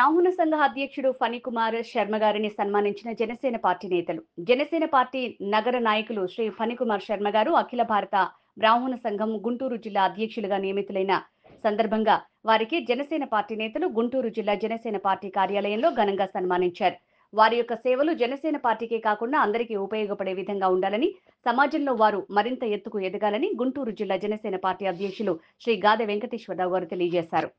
బ్రాహ్మణ సంఘ అధ్యక్షుడు ఫణికుమార్ శర్మ గారిని సన్మానించిన జనసేన పార్టీ నేతలు. జనసేన పార్టీ నగర నాయకులు శ్రీ ఫణికుమార్ శర్మ గారు అఖిల భారత బ్రాహ్మణ సంఘం గుంటూరు జిల్లా అధ్యక్షులుగా నియమితులైన సందర్భంగా వారికి జనసేన పార్టీ నేతలు గుంటూరు జిల్లా జనసేన పార్టీ కార్యాలయంలో ఘనంగా సన్మానించారు. వారి యొక్క సేవలు జనసేన పార్టీకే కాకుండా అందరికీ ఉపయోగపడే విధంగా ఉండాలని, సమాజంలో వారు మరింత ఎత్తుకు ఎదగాలని గుంటూరు జిల్లా జనసేన పార్టీ అధ్యక్షులు శ్రీ గాదె వెంకటేశ్వరరావు గారు తెలియజేశారు.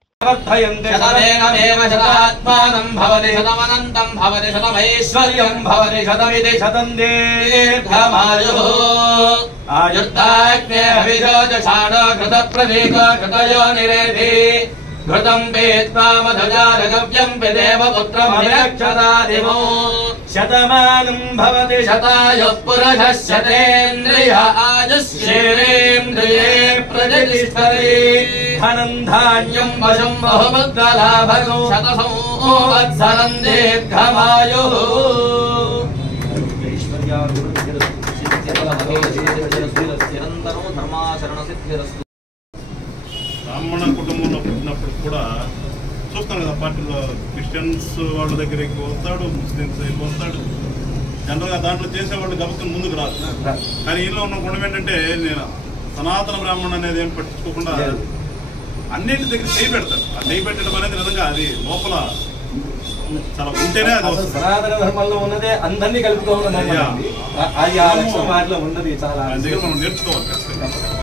घृतं पेत्वा मधुजारगव्यं पिदेव पुत्रमभिरक्षतादिवो शतमानं भवति शतायुः पुरुषः शतेन्द्रिय आयुष्येन्द्रिये प्रतिष्ठति धनं धान्यं वशं बहुपुत्रलाभगो शतसंवत्सरं दीर्घमायुः బ్రాహ్మణ కుటుంబంలో పుట్టినప్పుడు కూడా చూస్తాను కదా, పార్టీలో క్రిస్టియన్స్ వాళ్ళ దగ్గర ఎక్కువ వస్తాడు, ముస్లిమ్స్ ఎక్కువ వస్తాడు. జనరల్గా దాంట్లో చేసేవాళ్ళు గబక్కని ముందుకు రాదు. కానీ ఇంట్లో ఉన్న గుణం ఏంటంటే, నేను సనాతన బ్రాహ్మణ అనేది ఏం పట్టించుకోకుండా అన్నింటి దగ్గర చేయి పెడతాడు. ఆ చేయి పెట్టడం అనేది నిజంగా అది లోపల చాలా ఉంటేనే అది సనాతన ధర్మంలో ఉన్నదే అందరినీ కలుపుకోవాలి. అది ఆ లక్ష్యం వాటిలో ఉన్నది చాలా మనం నేర్చుకోవాలి ఖచ్చితంగా.